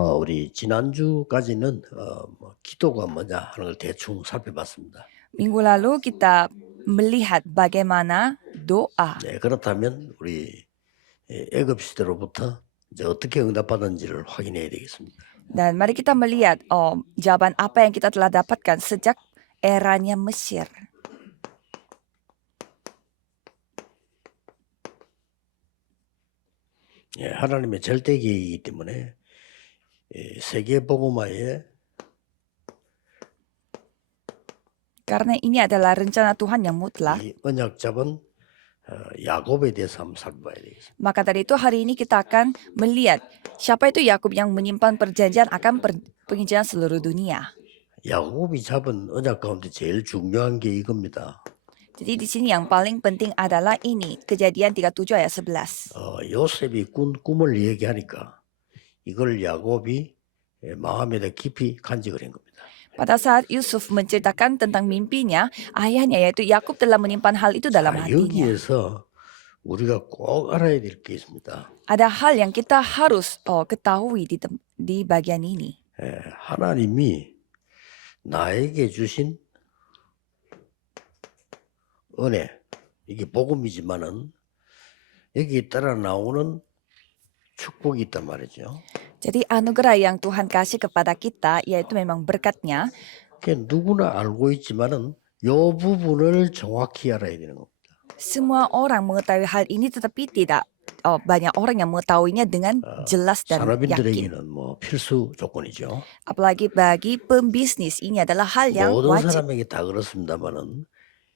우리 지난주까지는 기도가 뭐냐 하는 걸 대충 살펴봤습니다. Minggu lalu kita melihat bagaimana doa. 네, 그렇다면 우리 애굽 시대로부터 이제 어떻게 응답받은지를 확인해야 되겠습니다. Dan mari kita melihat jawaban apa yang kita telah dapatkan sejak eranya Mesir. 예, 하나님의 절대 계획이기 때문에 세계 복음화에 Karena ini adalah rencana Tuhan yang mutlak. 이 언약 잡은 야곱에 대해서 한번 살펴봐야 되겠습니다. Maka dari itu hari ini kita akan melihat siapa itu Yakub yang menyimpan perjanjian akan penginjilan seluruh dunia. 야곱이 잡은 언약 가운데 제일 중요한 게 이겁니다. Jadi di sini yang paling penting adalah ini, Kejadian 37 ayat 11. 요셉이 꾼 꿈을 얘기하니까 이걸 야곱이 마음에다 깊이 간직을 한 겁니다. Pada saat Yusuf menceritakan tentang mimpinya, ayahnya yaitu Yakub telah menyimpan hal itu dalam hatinya. 여기에서 우리가 꼭 알아야 될 게 있습니다. Ada hal yang kita harus ketahui di bagian ini. 하나님이 나에게 주신 은혜, 이게 복음이지만은 여기에 따라 나오는 축복이 있단 말이죠. Jadi anugerah yang Tuhan kasih kepada kita yaitu memang berkatnya. 누구나 알고 있지만은 요 부분을 정확히 알아야 되는 겁니다. Semua orang mengetahui hal ini tetapi tidak banyak orang yang mengetahuinya dengan jelas dan yakin. 산업인들에게는 뭐 필수 조건이죠. Apalagi bagi pembisnis ini adalah hal yang 모든 wajib. 사람에게 다 그렇습니다만은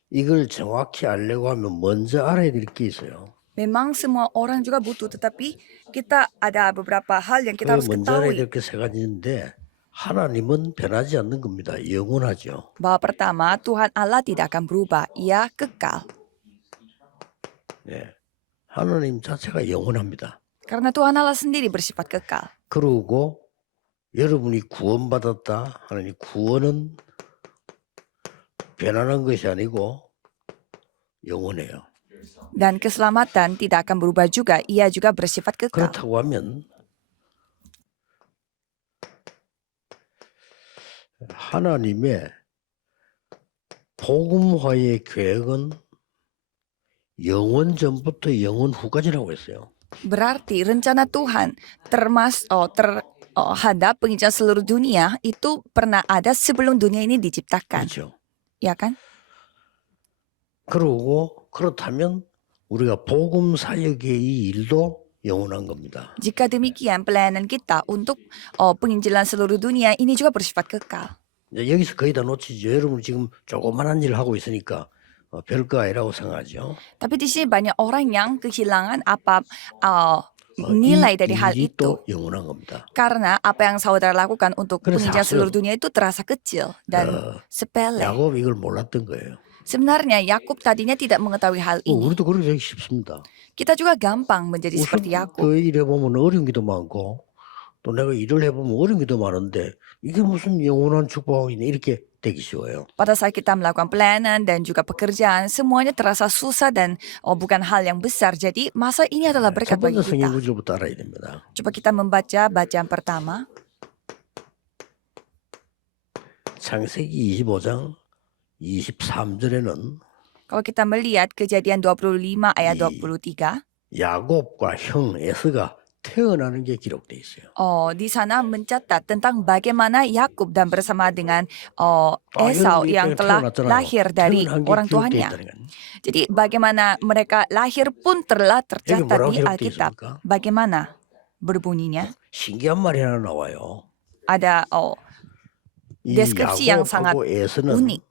이걸 정확히 알려고 하면 먼저 알아야 될 게 있어요. Memang semua orang juga butuh, tetapi kita ada beberapa hal yang kita harus 먼저 알아야 ketahui. 될 게 세 가지인데 하나님은 변하지 않는 겁니다. 영원하죠. Bahwa pertama, Tuhan Allah tidak akan berubah, Ia kekal. 네, 하나님 자체가 영원합니다. Karena Tuhan Allah sendiri bersifat kekal. 그리고 여러분이 구원받았다 하는 이 구원은 변하는 것이 아니고 영원해요. Dan keselamatan tidak akan berubah juga, Ia juga bersifat kekal. 그렇다고 하면 하나님의 복음화의 계획은 영원 전부터 영원 후까지라고 했어요. Berarti rencana Tuhan terhadap penginjilan seluruh dunia itu pernah ada sebelum dunia ini diciptakan. 그렇죠. Ya kan? 그러고 그렇다면 우리가 복음 사역의 이 일도 영원한 겁니다. Jika demikian, pelayanan kita untuk penginjilan seluruh dunia ini juga bersifat kekal. 이제 여기서 거의 다 놓치죠. 여러분 지금 조그만한 일을 하고 있으니까 별거 아니라고 생각하죠. Tapi di sini banyak orang yang kehilangan nilai dari hal 일이 itu. 또 영원한 겁니다. Karena apa yang saudara lakukan untuk 그래서 penginjilan 사실 seluruh dunia itu terasa kecil dan sepele. 야곱 이걸 몰랐던 거예요. Sebenarnya Yakub tadinya tidak mengetahui hal ini. 우리도 그렇게 되기 쉽습니다. Kita juga gampang menjadi seperti Yakub. 그 일 해보면 어려운 게도 많고 또 내가 일을 해보면 어려운 게도 많은데 이게 무슨 영원한 축복이냐 이렇게 되기 쉬워요. Pada saat kita melakukan pelayanan dan juga pekerjaan, semuanya terasa susah dan bukan hal yang besar. Jadi masa ini adalah berkat 첫 bagi 번째 성경 kita. 구절부터 알아야 됩니다. Coba kita membaca bacaan pertama. 창세기 25장 23절에는 Kalau kita melihat Kejadian 25 ayat 23, 야곱과 형 에서가 태어나는 게 기록돼 있어요. di sana mencatat tentang bagaimana Yakub dan bersama dengan Esau yang telah lahir dari orang tuanya. Jadi bagaimana mereka lahir pun telah tercatat di Alkitab. Bagaimana berbunyinya? 신기한 말이 하나 나와요. Ada 이 deskripsi yang sangat 야곱하고 에서는 unik.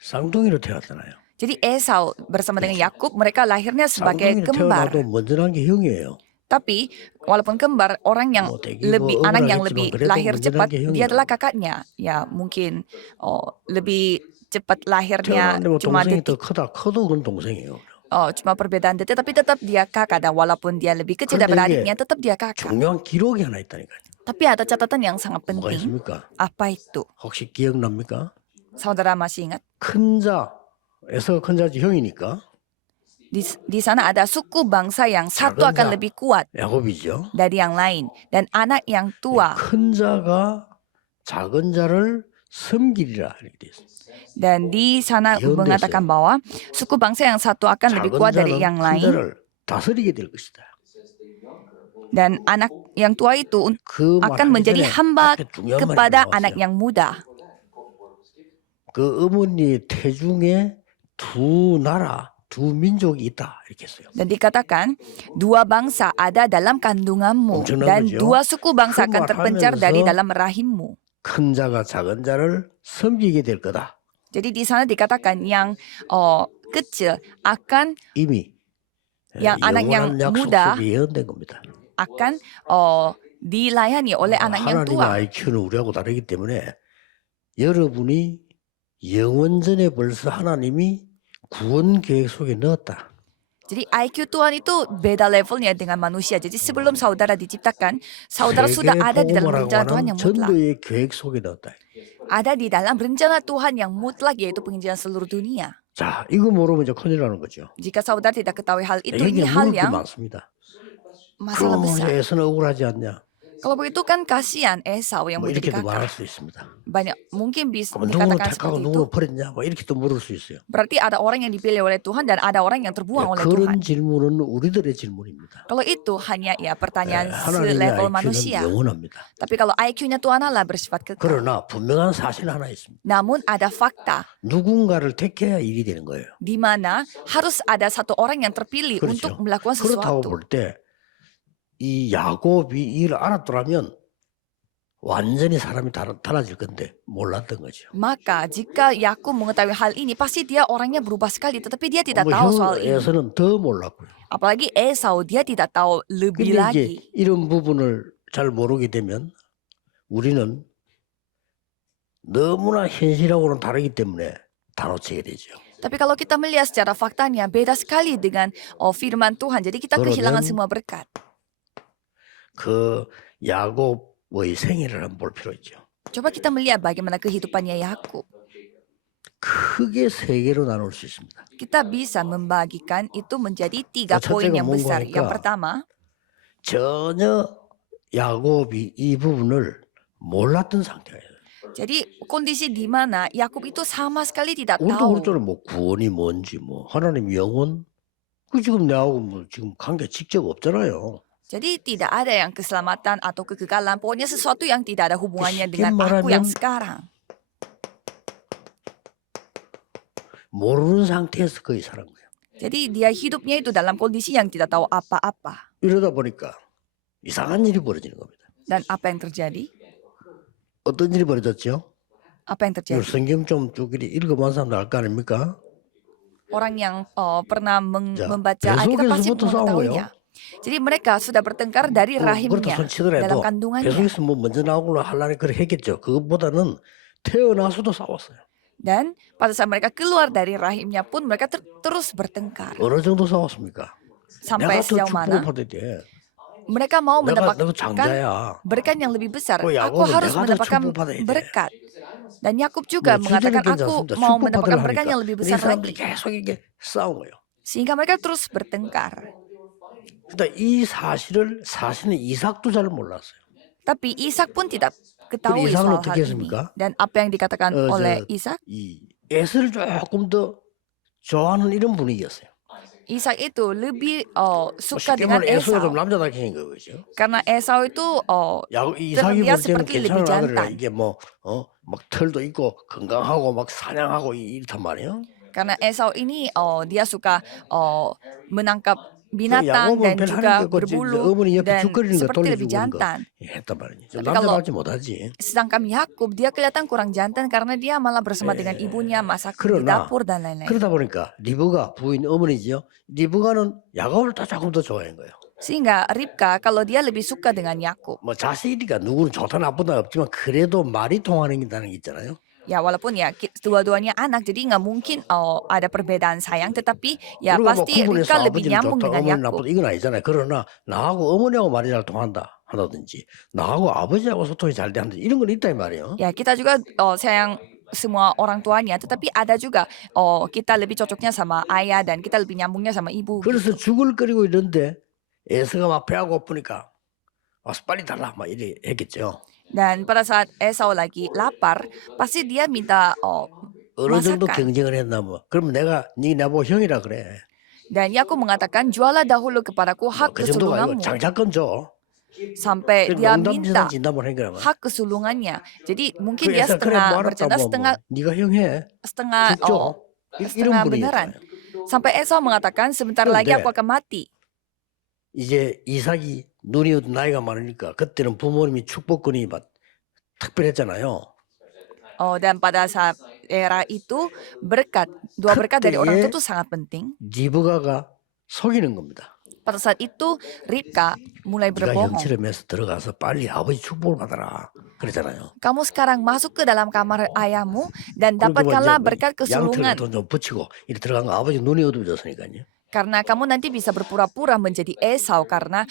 쌍둥이로 태어났잖아요. Jadi Esau bersama dengan Yakub mereka lahirnya sebagai 쌍둥이로 kembar. 태어나도 먼저 난 게 형이에요. Tapi walaupun kembar, orang yang anak yang lebih lahir cepat, dia adalah kakaknya. Ya mungkin lebih cepat lahirnya 태어났는데 뭐 cuma 동생이 더 detik. 크다 커도 그건 동생이에요. Cuma perbedaan detik, tapi tetap dia kakak. Dan walaupun dia lebih kecil daripada 그런데 adiknya, tetap dia kakak. 중요한 기록이 하나 있다니까요. Tapi ada catatan yang sangat 뭐가 penting. 있습니까? Apa itu? 혹시 기억납니까? Saudara masih ingat? 큰 자, 에서가 큰 자지 형이니까 di sana ada suku bangsa yang satu 작은 akan 자, lebih kuat 야곱이죠. dari yang lain. Dan anak yang tua. 큰 자가 작은 자를 섬기리라 이렇게 돼 있습니다. Dan di sana 예언됐어요. mengatakan bahwa suku bangsa yang satu akan lebih 작은 kuat dari 자는 yang 큰 lain. 자를 다스리게 될 것이다. Dan anak yang tua itu 그 akan 말하기 menjadi 전에 hamba 앞에 중요한 말이 kepada anak 나왔어요. yang muda. 그 어머니의 태중에 두 나라, 두 민족이 있다 이렇게 했어요. Dan dikatakan dua bangsa ada dalam kandunganmu 엄청난 dan 거죠. dua suku bangsa 그 akan terpencar dari 말하면서 dalam rahimmu. 큰 자가 작은 자를 섬기게 될 거다. Jadi di sana dikatakan yang kecil akan 이미 yang anak yang 영원한 약속 muda 속에 예언된 겁니다. akan dilayani oleh anak yang 하나님의 tua. IQ는 우리하고 다르기 때문에 여러분이 영원전에 벌써 하나님이 구원 계획 속에 넣었다. Jadi IQ Tuhan itu beda levelnya dengan manusia. Jadi sebelum saudara diciptakan, saudara sudah 세계 ada di dalam 복음이라고 rencana Tuhan 하는 yang mutlak. 전도의 계획 속에 넣었다. Ada di dalam rencana Tuhan yang mutlak, yaitu penginjilan seluruh dunia. 자, 이거 모르면 이제 큰일 나는 거죠. Jika saudara tidak ketahui hal itu, ini 여기에 hal 물을 게 yang 많습니다. masalah 그럼 besar. 에서는 억울하지 않냐? Kalau begitu kan kasihan Esau yang 뭐 menjadi 이렇게도 말할 kakak. 수 있습니다. Banyak mungkin bisa 그럼 누구는 dikatakan 택하고 seperti itu. 누구는 버렸냐? 뭐 이렇게도 물을 수 있어요. Berarti ada orang yang dipilih oleh Tuhan dan ada orang yang terbuang oleh Tuhan. 그런 질문은 우리들의 질문입니다. Kalau itu hanya ya pertanyaan 하나님의 selevel IQ는 manusia. 영원합니다. Tapi kalau IQ-nya Tuhan Allah bersifat kekal. 그러나 분명한 사실 하나 있습니다. Namun ada fakta 누군가를 택해야 일이 되는 거예요. di mana harus ada satu orang yang terpilih 그렇죠. untuk melakukan 그렇다고 sesuatu. 볼 때 이 야곱이 이를 알았더라면 완전히 사람이 달라질 건데 몰랐던 거죠. Maka jika Yakub mengetahui hal ini, pasti dia orangnya berubah sekali. Tetapi dia tidak 뭐 tahu soal ini. 에서는 더 몰랐고요. Apalagi Esau, dia tidak tahu lebih 근데 lagi. 이제 이런 부분을 잘 모르게 되면 우리는 너무나 현실하고는 다르기 때문에 다 놓치게 되죠. Tapi kalau kita melihat secara faktanya, beda sekali dengan firman Tuhan. Jadi kita kehilangan 그러면 semua berkat. 그 야곱의 생애를 한번 볼 필요 있죠. Coba kita melihat bagaimana kehidupannya Yakub. 크게 세 개로 나눌 수 있습니다. Kita bisa membagikan itu menjadi 3 poin 첫째가 yang besar. 뭔가 Yang 하니까 pertama, 전혀 야곱이 이 부분을 몰랐던 상태예요. jadi kondisi di mana Yakub itu sama sekali tidak 우리도 tahu. 그렇잖아요. 뭐 구원이 뭔지, 뭐 하나님 영혼, 그 지금 내하고 뭐 지금 관계 직접 없잖아요. Jadi tidak ada yang keselamatan atau kekekalan. Pokoknya sesuatu yang tidak ada hubungannya 쉽게 dengan aku yang 말하면 sekarang. 모르는 상태에서 거의 살은 거예요. Jadi dia hidupnya itu dalam kondisi yang tidak tahu apa-apa. 이러다 보니까 이상한 일이 벌어지는 겁니다. Dan apa yang terjadi? 어떤 일이 벌어졌죠? Apa yang 이 terjadi? 성경 좀 쭉 읽어본 사람들 알 거 아닙니까? Orang yang pernah 자, membaca Alkitab pasti 뱃속에서부터 mengetahuinya. Jadi mereka sudah bertengkar dari rahimnya, 그렇다 손 치더라도 dalam kandungannya. 뱃속에서 뭐 먼저 나오고 하려니 그래 했겠죠. 그것보다는 태어나서도 싸웠어요. Dan pada saat mereka keluar dari rahimnya pun mereka terus bertengkar. 어느 정도 싸웠습니까? Sampai 내가 더 sejauh mana 축복을 받을 때 mereka mau 내가 너 mendapatkan 장자야. berkat yang lebih besar. Oh, Aku Yakub, harus 내가 더 mendapatkan 축복받아야 돼. berkat. Dan Yakub juga 뭐 mengatakan 주제는 aku 괜찮습니다. mau 축복받으려 mendapatkan berkat 하니까. yang lebih 근데 이 besar 사람들이 lagi. 계속 이게 싸운 거예요. Sehingga mereka terus bertengkar. 그러니까 이 사실을 사실은 이삭도 잘 몰랐어요. Tapi Ishak pun tidak ketahui 이삭은 soal hal 어떻게 ini. 했습니까? Dan apa yang dikatakan oleh Ishak? 이 에서를 조금 더 좋아하는 이런 분위기였어요. Ishak itu lebih suka 쉽게 dengan 말하면 에서가 좀 Esau. 남자답게 생긴 거죠. Karena Esau itu 이삭이 볼 terlihat 때는 seperti lebih 괜찮은 아들이라 jantan. 이게 막 털도 있고 건강하고 막 사냥하고 이렇단 말이에요. Karena Esau ini dia suka menangkap binatang 야곱은 dan 별 juga 하는 거 berbulu 어머니 옆에 dan 죽거리는 거 seperti lebih 돌려주고 그런 거 jantan. 했단 말이죠. Tapi kalau- 남자답지 못하지. Sedangkan Yakub dia kelihatan kurang jantan karena dia malah bersama dengan ibunya masak di 그러나 dapur dan lain-lain. 그러다 보니까 리브가 부인 어머니죠. 리브가는 야곱을 또 조금 더 좋아한 거예요. Sehingga Ribka kalau dia lebih suka dengan Yakub. 뭐 자식이니까 누구는 좋다 나쁘다 없지만 그래도 말이 통하는 게 있잖아요. Ya walaupun ya dua-duanya anak jadi nggak mungkin ada perbedaan sayang, tetapi ya 그리고 뭐 pasti 구분해서 Ribka lebih 아버지는 nyambung 좋다 dengan 어머니 Yakub. 나쁘다 이건 아니잖아요. 그러나 나하고 어머니하고 말이 잘 통한다 하다든지 나하고 아버지하고 소통이 잘 된다 이런 건 있다 이 말이에요. Ya kita juga sayang semua orang tuanya, tetapi ada juga kita lebih cocoknya sama ayah dan kita lebih nyambungnya sama ibu 그래서 gitu. 죽을 거리고 이런데 에서가 막 배가 고프니까 와서 빨리 달라 막 이래 했겠죠. Dan pada saat Esau lagi lapar, pasti dia minta 어느 정도 masakan. 경쟁을 했나 뭐. 그러면 내가 네 나보고 형이라 그래. Dan Yakub mengatakan, jualah dahulu kepadaku hak 그 정도가 아니고 kesulunganmu. 장자권 줘. Sampai 그 dia 농담비슷한 minta 진담을 한 거라면. hak kesulungannya. Jadi mungkin 그 dia 에서 그래 setengah 뭐 알았다 bercanda, 뭐 네가 형해. setengah 죽죠. 이런 setengah beneran. 분위기였잖아요. Sampai Esau mengatakan, sebentar lagi aku akan mati. 이제 이삭이 눈이 어두 나이가 많으니까 그때는 부모님이 축복권이 막 특별했잖아요. Dan pada saat era itu dua berkat dari orang tua itu sangat penting. 리브가가 속이는 겁니다. Pada saat itu Ribka mulai 네가 berbohong. 영치름에서 들어가서 빨리 아버지 축복을 받아라. 그러잖아요. Kamu sekarang masuk ke dalam kamar ayahmu dan dapatkanlah berkat kesulungan. 양털을 좀 붙이고 이렇게 들어간 거 아버지 눈이 어두워졌으니까요. Karena kamu nanti bisa berpura-pura menjadi Esau karena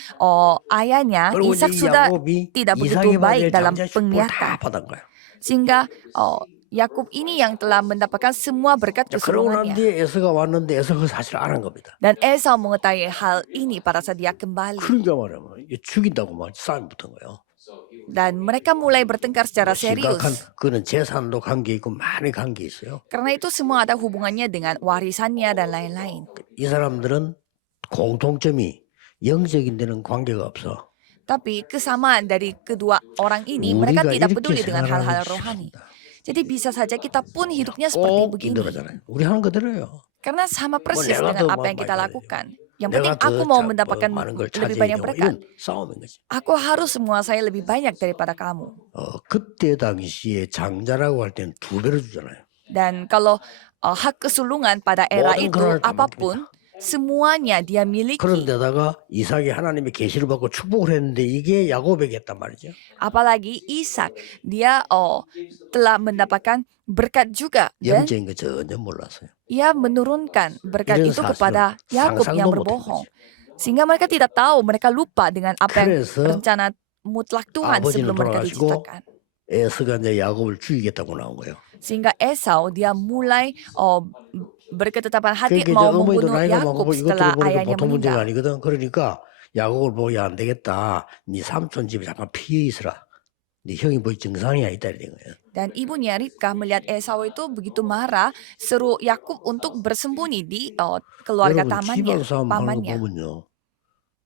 ayahnya 그리고 Ishak 이제 sudah 야곱이 tidak begitu 이삭이 baik 받을 dalam 장자 축복을 다 penglihatan. 받은 거야. Sehingga Yakub ini yang telah mendapatkan semua berkat 그러고 난 kesulungannya. 뒤에 에서가 왔는데 에서가 사실 안 한 겁니다. Dan Esau mengetahui hal ini pada saat dia kembali. 그러니까 말하면 죽인다고 막 싸움 붙은 거예요. Dan mereka mulai bertengkar secara serius. 심각한 그는 재산도 관계 있고 많이 관계 있어요. Karena itu semua ada hubungannya dengan warisannya dan lain-lain. 이 사람들은 공통점이 영적인 데는 관계가 없어. Tapi kesamaan dari kedua orang ini, mereka 우리가 tidak 이렇게 peduli dengan hal-hal 생활하는 rohani. 것입니다. Jadi bisa saja kita pun hidupnya seperti 꼭 begini. 이대로잖아요. 우리 하는 거대로요. Karena sama persis 내가 dengan 더 apa yang kita 많이 lakukan. Yang 내가 penting 더 aku mau mendapatkan 많은 걸 lebih banyak 차지하려고 berkat. 이런 싸움인 거지. Aku harus menguasai lebih banyak daripada kamu. 그때 당시에 장자라고 할 때는 2배로 주잖아요. Dan kalau hak kesulungan pada era 모든 itu 권한을 다 apapun, semuanya dia miliki. 그런데다가 이삭이 하나님의 계시를 받고 축복을 했는데 이게 야곱에게 했단 말이죠. Apalagi Ishak, dia telah mendapatkan berkat juga dan 영적인 거 전혀 몰랐어요. ia menurunkan berkat 이런 itu 사실은 kepada Yakub 상상도 yang 못한 berbohong. 거지. Sehingga mereka tidak tahu, mereka lupa dengan apa yang 그래서 rencana mutlak Tuhan 아버지는 sebelum mereka 돌아가시고 diciptakan. 에서가 이제 야곱을 죽이겠다고 나온 거예요. Sehingga Esau dia mulai berketetapan hati 그러니까 mau 이제 어머니도 membunuh 나이가 Yakub 많고 이것들을 setelah 보니까 ayahnya 보통 문제가 meninggal. 아니거든. 그러니까 야곱을 보고 야, 안 되겠다. 네 삼촌 집에 잠깐 피해 있으라. 네 형이 뭐 정상이 아니다 이런 거예요. Dan ibunya Ribka melihat Esau itu begitu marah, seru Yakub untuk bersembunyi di keluarga 여러분 tamannya, 집안 싸움 하는 거 pamannya. 보면요.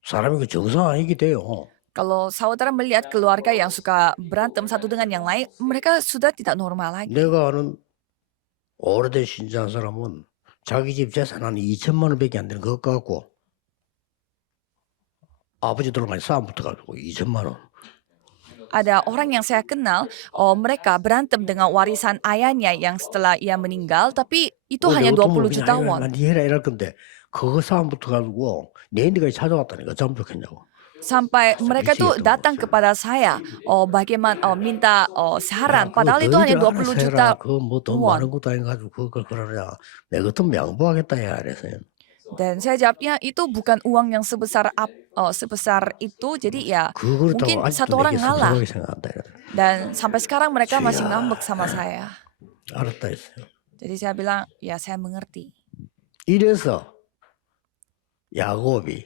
사람이 그 정상 아니게 돼요. Kalau saudara melihat keluarga yang suka berantem satu dengan yang lain, mereka sudah tidak normal lagi. 내가 아는 오래된 신자한 사람은 자기 집 재산 한 2천만 원밖에 안 되는 것 갖고 아버지 돌아가니 싸움 붙어가지고 2천만 원. Ada orang yang saya kenal, mereka berantem dengan warisan ayahnya yang setelah ia meninggal, tapi itu hanya 20 juta won. 난 이해라 이럴 건데 그거 싸움 붙어가지고 내인데까지 찾아왔다니까 잘못했냐고. Sampai mereka tuh datang kepada saya, bagaimana minta saran, padahal itu hanya 20 juta 그뭐돈 won. 많은 것도 아니가지고 그걸 그러냐. 내가 좀 양보하겠다 야 그래서요. Dan saya jawabnya itu bukan uang yang sebesar itu, jadi ya 그걸 mungkin 또 satu 아직도 orang 내게 ngalah. 섭섭하게 생각한다. Dan sampai sekarang mereka masih 주야. ngambek sama saya. 알았다 했어요. Jadi saya bilang, ya saya mengerti. 이래서 야곱이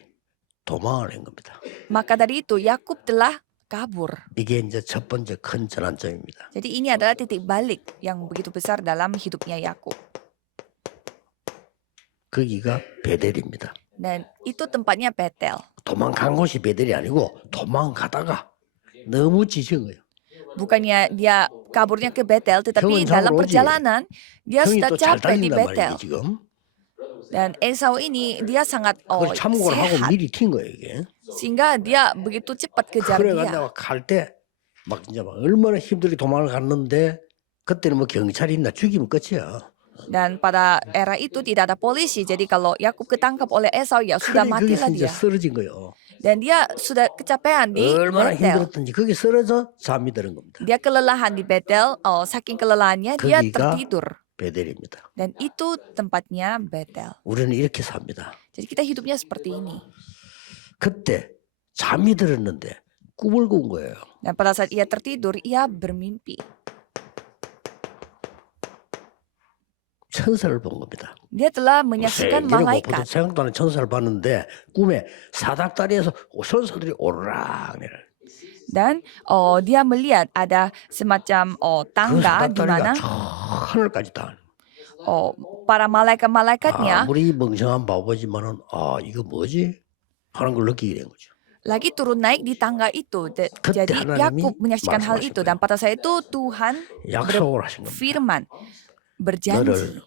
도망을 한 겁니다. Maka dari itu Yakub telah kabur. 이게 이제 첫 번째 큰 전환점입니다. Jadi ini adalah titik balik yang begitu besar dalam hidupnya Yakub. 거기가 베델입니다. Dan itu tempatnya Betel. 도망간 곳이 베델이 아니고 도망가다가 너무 지친 거예요. Bukannya dia kaburnya ke Betel, tetapi 형은 dalam 잡으러 오지. perjalanan dia 형이 sudah 또 잘 capek di 달린단 Betel. 말이에요 지금. Dan Esau ini dia sangat 그걸 참고를 하고 sehat, 미리 튄 거예요 이게. sehing가 dia begitu cepat kejar 그래 dia. 간다고 갈 때 막 진짜 막 얼마나 힘들게 도망을 갔는데 그때는 뭐 경찰이 있나 죽이면 끝이야. Dan pada era itu tidak ada polisi, jadi kalau Yakub ketangkap oleh Esau ya sudah 그래 matilah 거기서 이제 dia. 쓰러진 거예요. Dan dia sudah kecapean di 얼마나 Betel. 힘들었든지 거기 쓰러져 잠이 드는 겁니다. Dia kelelahan di Betel, saking kelelahannya dia 거기가 tertidur. 베델입니다. Dan itu tempatnya Betel. 우리는 이렇게 삽니다. Jadi kita hidupnya seperti ini. 그때 잠이 들었는데 꿈을 꾼 거예요. Dan pada saat ia tertidur, ia bermimpi. 천사를 본 겁니다. Dia telah menyaksikan 세계를 보도 malaikat. 생각도 않은 천사를 봤는데 꿈에 사닥다리에서 천사들이 오르락 내려. Dan dia melihat ada semacam 그 tangga di 사닥다리가 mana 저 하늘까지 다. para malaikat-malaikatnya 아무리 멍청한 바보지만은 이거 뭐지? 하는 걸 느끼게 된 거죠. lagi turun naik di tangga itu. 그때 Jadi 하나님이 Yakub menyaksikan hal itu dan 말씀하셨어요. pada saat itu Tuhan 약속을 하신 겁니다. berfirman, 너를 berjanji.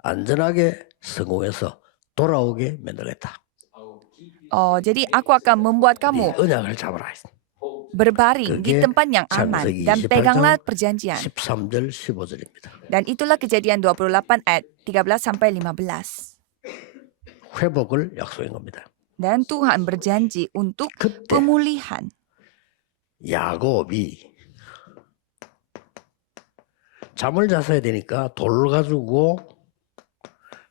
안전하게 성공해서 돌아오게 만들겠다. Jadi aku akan membuat 네 kamu 언약을 잡아라. berbaring di 그게 tempat yang aman 창세기 dan 28장 peganglah perjanjian. 13절 15절입니다. Dan itulah Kejadian 28 ayat 13 sampai 15. 회복을 약속한 겁니다. Dan Tuhan berjanji untuk 그때 pemulihan. 야곱이 잠을 잤어야 되니까 돌을 가지고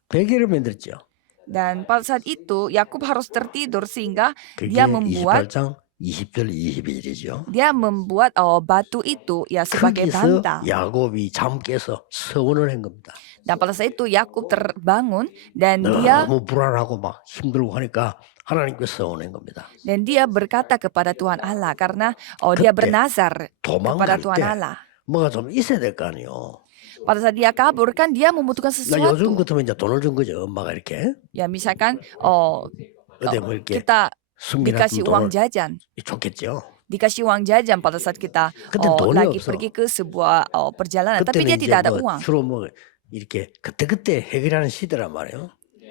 베개를 만들었죠. Dan pada saat itu Yakub harus tertidur sehingga 그게 dia membuat 28장 20절 22절이죠. dia membuat batu itu ya sebagai 거기서 bantal. 야곱이 잠 깨서 서원을 한 겁니다. Dan pada saat itu Yakub terbangun dan dia 너무 불안하고 막 힘들고 하니까 하나님께 서원한 겁니다. dan dia berkata kepada Tuhan Allah karena dia 그때 bernazar kepada 도망갈 Tuhan 때 Allah. 뭐가 좀 있어야 될 거 아니에요. Pada saat dia kabur kan dia membutuhkan 나 요즘 sesuatu. 같으면 이제 돈을 준 거죠. 엄마가 이렇게 Ya misalkan 어디 뭐 이렇게 kita 숨겨놨던 dikasih uang 돈을 jajan. 줬겠죠. Dikasih uang jajan pada saat kita 그때 돈이 lagi 없어. pergi ke sebuah perjalanan. Tapi dia 그때는 이제 tidak ada 뭐 uang. 주로 뭐 이렇게 그때 해결하는 시대란 말이에요.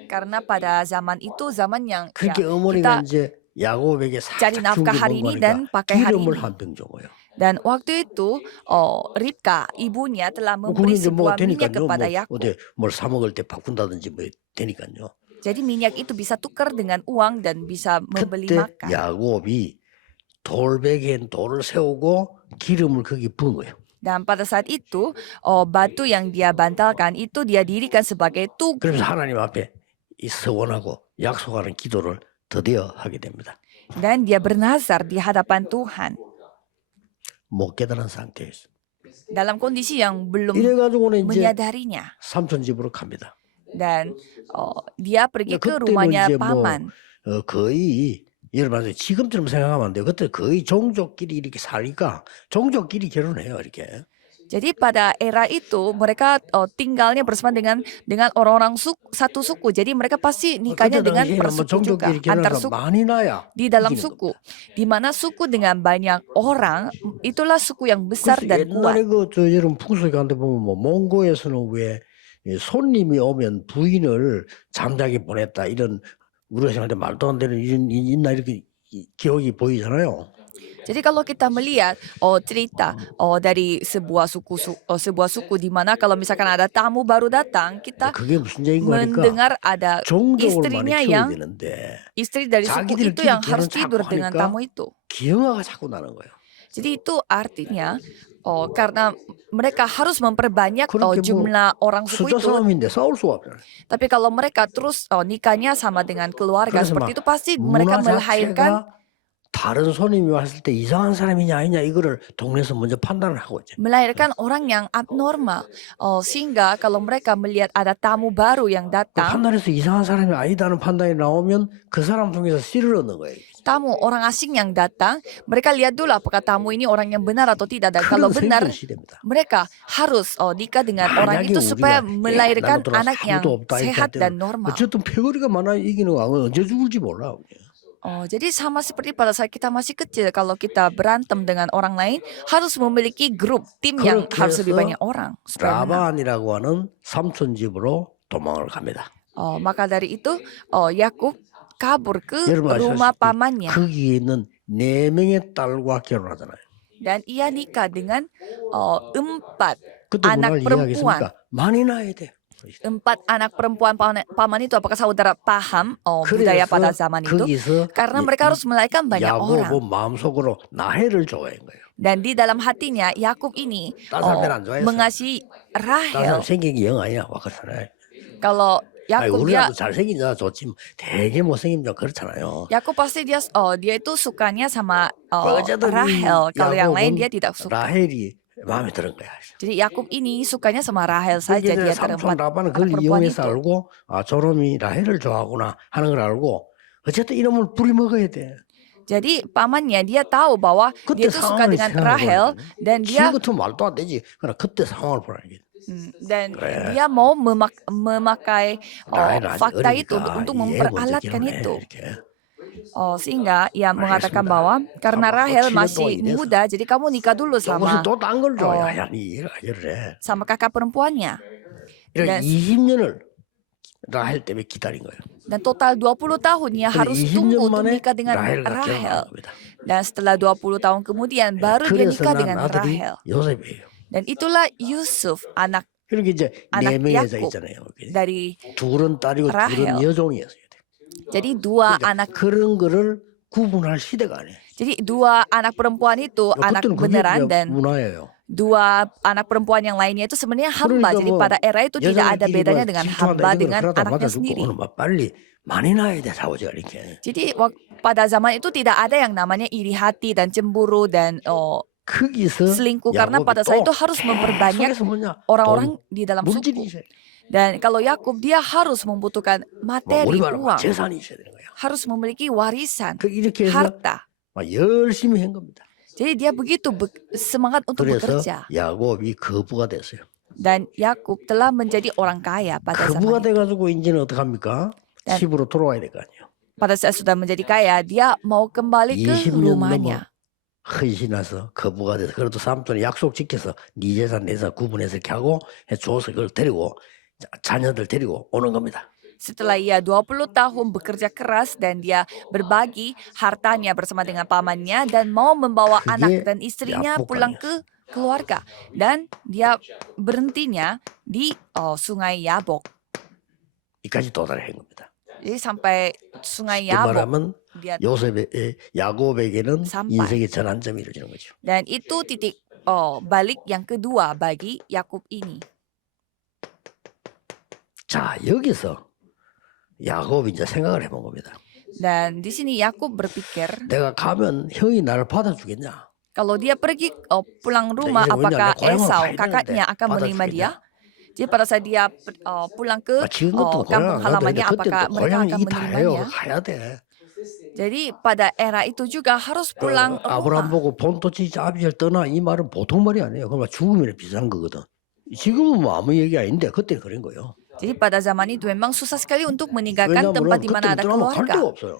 Karena pada zaman itu zaman yang ya, 그렇게 어머니가 kita 이제 야곱에게 cari 살짝 nafkah 준게 hari ini 뭔가 dan 하니까 pakai hari 기름을 ini. 한 병 줘요. Dan waktu itu Ribka ibunya telah 그게 memberi 이제 뭐가 sebuah minyak 되니까요. kepada 뭐 Yakub. 어디 뭘 사 먹을 때 바꾼다든지 뭐 되니까요. Jadi minyak itu bisa tukar dengan uang dan bisa membeli 그때 makan. 야곱이 돌베개엔 돌을 세우고 기름을 거기 부은 거예요. Dan pada saat itu batu yang dia bantalkan itu dia dirikan sebagai tugu. 그러면서 하나님 앞에 이 서원하고 약속하는 기도를 드디어 하게 됩니다. Dan dia bernazar di hadapan Tuhan 못 깨달은 상태에서. dalam kondisi yang belum 이래가지고는 이제 menyadarinya. 삼촌 집으로 갑니다. Dan dia pergi ke 그때는 rumahnya 이제 뭐 paman. 거의 여러분 지금처럼 생각하면 안 돼요. 그때 거의 종족끼리 이렇게 사니까 종족끼리 결혼해요 이렇게. Jadi pada era itu mereka tinggalnya bersama dengan orang-orang satu suku. Jadi mereka pasti nikahnya 그때 dengan 당시에는 뭐 persuku juga 종족끼리 antar 결혼해서 suku 많이 나야 di dalam 이기는 suku. 겁니다. Di mana suku dengan banyak orang itulah suku yang besar 그래서 dan kuat. 옛날에 저 여러분 풍속한테 보면 뭐 몽고에서는 왜 손님이 오면 부인을 잠자게 보냈다 이런 우리가 생각할 때 말도 안 되는 이런 있나 이렇게 기억이 보이잖아요. Jadi kalau kita melihat cerita dari sebuah suku di mana kalau misalkan ada tamu baru datang, kita 그게 무슨 얘기인가 하니까 mendengar ada 종족을 istrinya 많이 키워야 yang 되는데 istri dari suku itu yang harus tidur dengan tamu itu. 기형아가 자꾸 나는 거예요. Jadi itu artinya karena mereka harus memperbanyak 그렇게 뭐 jumlah orang suku 숫자 itu. 싸움인데 싸울 수가 없잖아요. Tapi kalau mereka terus nikahnya sama dengan keluarga 그래서 seperti 막 itu pasti 문화 mereka melahirkan 자체가 다른 손님이 왔을 때 이상한 사람이냐 아니냐 이거를 동네에서 먼저 판단을 하고 있죠. orang yang abnormal. Sehingga kalau mereka melihat ada tamu baru yang 그 datang, 판단해서 이상한 사람이 아니다는 판단이 나오면 그 사람 통해서 씨를 얻는 거예요. tamu orang asing yang datang, mereka lihat dulu apakah tamu ini orang yang benar atau tidak. Dan kalau 그런 benar, 생존 시대입니다. mereka harus nikah dengan orang 만약에 itu supaya 우리가 melahirkan 나는 anak yang 아무도 없다 이렇게 할 sehat dan 때는 normal. 어쨌든 패거리가 많아 이기는 거 언제 죽을지 몰라. Jadi sama seperti pada saat kita masih kecil, kalau kita berantem dengan orang lain, harus memiliki grup, tim yang 그렇게 harus lebih 해서 banyak orang. supaya menang. 라반이라고 하는 삼촌 집으로 도망을 갑니다. Maka dari itu, Yakub kabur ke 여러분 rumah 아시다시피 pamannya. 거기에 있는 4명의 딸과 결혼하잖아요. Dan ia nikah dengan 4 그때 anak 문화를 perempuan. 이해하겠습니까? 많이 낳아야 돼. 4 anak perempuan paman itu, apakah saudara paham budaya pada zaman itu? 거기서 Karena mereka harus melahirkan banyak orang. 야곱은 마음속으로 나헬을 좋아한 거예요. Dan di dalam hatinya Yakub ini 딴 사람들은 안 좋아했어요. mengasihi 딴 Rahel. 사람 생긴 게 영 아니야. 와 그렇잖아요. Kalau Yakub dia 우리라도 잘생긴 여자 좋지 되게 못생긴 좀 그렇잖아요. Yakub pasti dia itu sukanya sama 어쨌든 이 Rahel. Kalau yang lain dia tidak suka. 라헬이 마음에 드는 거야. Jadi Yakub ini sukanya sama Rahel saja 그러니까 di 이제 antara 삼촌 empat 라반은 anak 그걸 perempuan 이용해서 itu. 알고 저놈이 라헬을 좋아하구나 하는 걸 알고 어쨌든 이놈을 부리먹어야 돼. Jadi pamannya dia tahu bahwa 그때 dia tuh suka 상황을 dengan 생각해 Rahel 보니까 dan 지금 dia 같으면 말도 안 되지. 그러나 그때 상황을 보라는 게 dan 그래. dia mau memakai 라헬은 아직 fakta itu 어리니까 untuk 이해 먼저 memperalatkan 결혼해 itu. 이렇게. Sehingga ia mengatakan 알겠습니다. bahwa karena 한번 Rahel 7년 동안 masih 이래서 muda, jadi kamu nikah dulu 조금씩 sama 또 딴 걸 줘. 어, 야야 니 이래를 해. sama kakak perempuannya. 이렇게 Dan, 20년을 라헬 때문에 기다린 거예요. dan total 20 tahun ia 근데 harus 20년 tunggu untuk 만에 nikah dengan 라헬과 Rahel. 결혼한 겁니다. Dan setelah 20 tahun kemudian baru dia 그래서 nikah 난 dengan 아들이 Rahel. 요셉이에요. Dan itulah Yusuf, anak 이렇게 이제 네 anak 명의 여자 Yakub 있잖아요. dari 둘은 딸이고 라헬. 둘은 여종이었어요. jadi dua 그러니까 anak. 그런 거를 구분할 시대가 아니에요. Jadi dua anak perempuan itu anak 그때는 그게 beneran 그냥 dan 문화예요. dua anak perempuan yang lainnya itu sebenarnya hamba. 그러니까 Jadi 뭐 pada era itu tidak ada 여자들끼리 bedanya 뭐 dengan 질투한다 hamba 이런 dengan 거는 그러다 anaknya 맞아 죽고 sendiri. 오늘 막 빨리 많이 낳아야 돼 사오지가 이렇게. Jadi pada zaman itu tidak ada yang namanya iri hati dan cemburu dan 거기서 selingkuh karena 야곱이 pada saat 또 itu harus memperbanyak 계속해서 뭐냐 orang-orang 돈, di dalam 물질이 suku. 있어야 돼. Dan kalau Yakub dia harus membutuhkan 뭐 materi, 우리말로 막 uang, 재산이 있어야 되는 거야. harus memiliki warisan, 이렇게 해서 harta. 막 열심히 한 겁니다. Jadi dia begitu semangat untuk 그래서 bekerja. 야곱이 거부가 됐어요. Dan Yakub telah menjadi orang kaya pada 거부가 zaman itu. 돼가지고 이제는 어떡 합니까? 집으로 돌아와야 될 거 아니에요. Pada saat sudah menjadi kaya, dia mau kembali ke 20년 rumahnya. 헌신해서 거부가 돼서 그래도 삼촌이 약속 지켜서 네 재산 내 재산 구분해서 이렇게 하고 줘서 그걸 데리고 자녀들 데리고 오는 겁니다. Setelah ia 20 tahun bekerja keras dan dia berbagi hartanya bersama dengan pamannya dan mau membawa 그게 anak dan istrinya pulang ke keluarga. Dan dia berhentinya di sungai Yabok. 이까지 도달한 겁니다. Jadi sampai sungai 이 Yabok. 말하면 dia 야곱에게는 sampai. 인생의 전환점이 이루어지는 거죠. Dan itu titik balik yang kedua bagi Yakub ini. 자 여기서 야곱이 이제 생각을 해본 겁니다. Dan di sini Yakub berpikir, 내가 가면 형이 나를 받아주겠냐? kalau dia pergi pulang rumah, 이제 apakah 왜냐면 Esau 고향을 가야 kakaknya 되는데 akan menerima dia? Jadi pada saat dia pulang ke 지금 것도 kampung 고향 안 가도 halamannya, 되는데 apakah 그때도 mereka 고향이 akan 다 menerima 해요. dia? 가야 돼. Jadi pada era itu juga harus pulang 아브라함 rumah. 보고 본토지 아비를 떠나 이 말은 보통 말이 아니에요. 그건 죽음이랑 비슷한 거거든. 지금은 뭐 아무 얘기 아닌데 그때는 그런 거예요. Jadi pada zaman itu memang susah sekali untuk meninggalkan tempat 왜냐하면 di mana 그때는 ada 떠나면 갈 데가 keluarga. 없어요.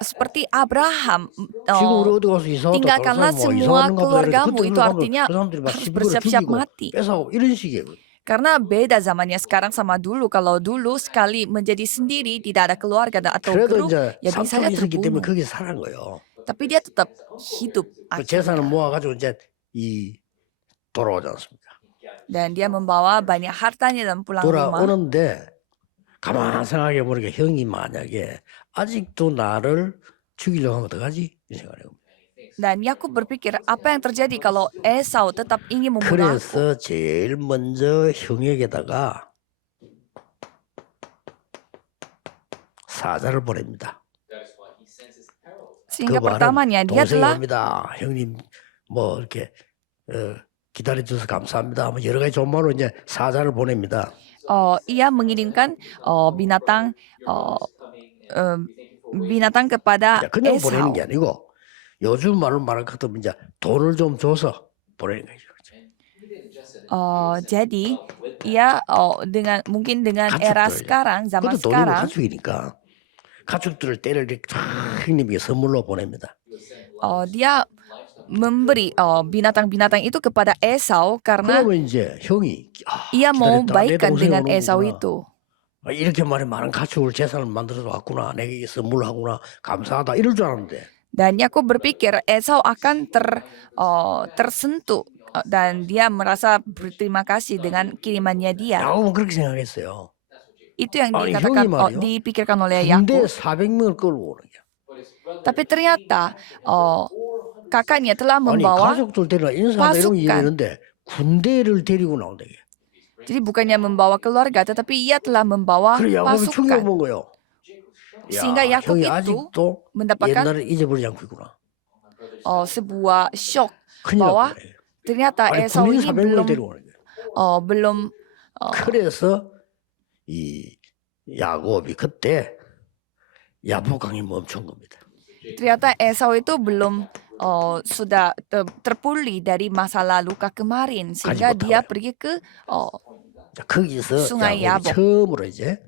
Seperti Abraham, 지금 우리 어디 가서 이사 왔다 tinggalkanlah semua keluargamu, itu artinya 그 사람들이 막 harus 시비를 bersiap-siap 죽이고 mati. 뺏어가고 이런 식이에요. Karena beda zamannya sekarang sama dulu. Kalau dulu sekali menjadi sendiri, tidak ada keluarga atau 그래도 grup, 이제 ya bisa saja 삼촌이 있었기 때문에 terbunuh. 거기서 살은 거예요. Tapi dia tetap hidup 그 재산을 akhirnya. 모아가지고 이제 돌아오지 않습니까? Dan dia membawa banyak hartanya dan pulang rumah. 돌아오는데 가만 생각해 보니까 형이 만약에 아직도 나를 죽이려고 하면 어떡하지? 이 생각을 해요. Dan Yakub berpikir, apa yang terjadi kalau Esau tetap ingin membunuh aku? 그래서 제일 먼저 형에게다가 사자를 보냅니다. Sehingga 그 말은 pertamanya dia 동생이 telah 옵니다. 형님 뭐 이렇게 기다려주셔서 감사합니다. 뭐 여러 가지 좋은 말로 이제 사자를 보냅니다. ia mengirimkan binatang binatang kepada 그냥 Esau. 보내는 게 아니고 요즘 말로 말할 것 같으면 이제 돈을 좀 줘서 보내는 거죠. Jadi ia mungkin dengan era sekarang, zaman 그것도 돈이고 sekarang, 가축이니까 가축들을 때를 이렇게 형님에게 선물로 보냅니다. dia memberi binatang-binatang itu kepada Esau karena 그러면 이제 형이 ia mau 기다렸다. 내 baikan 동생이 dengan Esau 오는구나. itu. 이렇게 말해 많은 가축을 재산을 만들어서 왔구나. 내게 선물하구나. 감사하다. 이럴 줄 알았는데 Dan Yakub berpikir Esau akan tersentuh dan dia merasa berterima kasih dengan kirimannya dia. 야곱은 그렇게 생각했어요. Itu yang 아니, dikatakan, 형이 말이요. dipikirkan oleh 군대 Yakub. 400명을 끌고 오는 거야. Tapi ternyata kakaknya telah 아니 membawa, 가족들 데리고 인사하다 이러면 pasukan. 이해되는데 군대를 데리고 나온다 이게. jadi bukannya membawa keluarga, tetapi ia telah membawa 그래 야곱이 pasukan. 충격본 거예요. Sehingga Yakub 형이 itu 아직도 mendapatkan 옛날을 잊어버리지 않고 있구나. sebuah shock 큰일 bahwa 났구나. ternyata 아니 Esau 군인 ini 400명을 데려오는 거예요. belum 그래서 이 야곱이 그때 야복강이 멈춘 겁니다. ternyata Esau itu belum sudah terpulih dari masa lalu kemarin sehingga dia pergi ke 자, 거기서 Sungai 야곱이 Yabok. 처음으로 이제